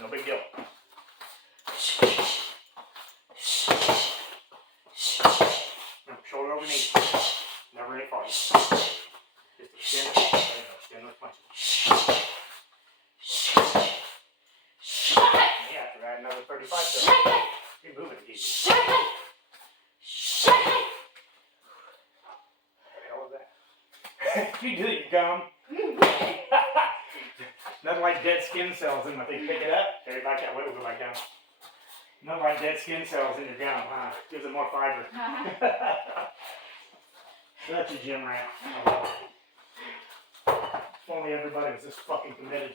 No big deal. Shoulder over knee. Never any farther. Just extend it. There you go. Extend those punches. Yeah, after add another 35 to it. You're moving it easy. What the hell is that? You do it, you gum. Nothing like dead skin cells in my thing. Pick it up. Carry it back that way. We'll go back down. Nothing like dead skin cells in your gum, huh? Gives it more fiber. Such a gym rat. I love it. If only everybody was this fucking committed.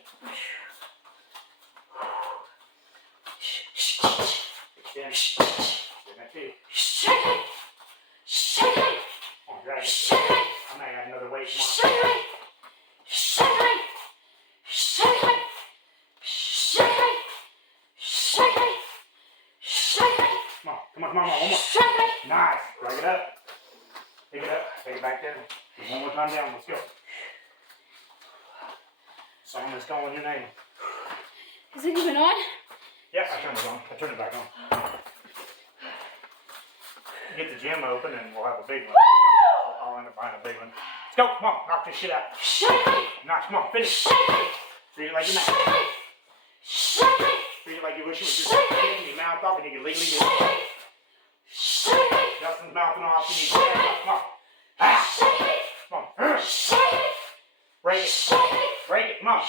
Extend. Extend that too. Come on, drag it. I might add another weight. Come on. Come on, one more. Nice. Drag it up. Pick it up. Take it back there. One more time down. Let's go. Someone's calling your name. Is it even on? Yep, I turned it on. I turned it back on. Get the gym open and we'll have a big one. I'll end up buying a big one. Let's go. Come on. Knock this shit out. Knock. Come on. Finish. Treat it like you're mad. Treat it like you wish it was just getting your mouth off and you could legally do it. Justin's mouthing off. You need to come on. Ah. Come on. Break it. Break it. Come on.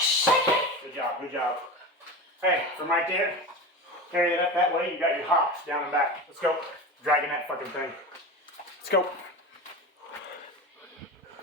Good job. Good job. Hey, from right there, carry it up that way. You got your hops down and back. Let's go. Dragging that fucking thing. Let's go.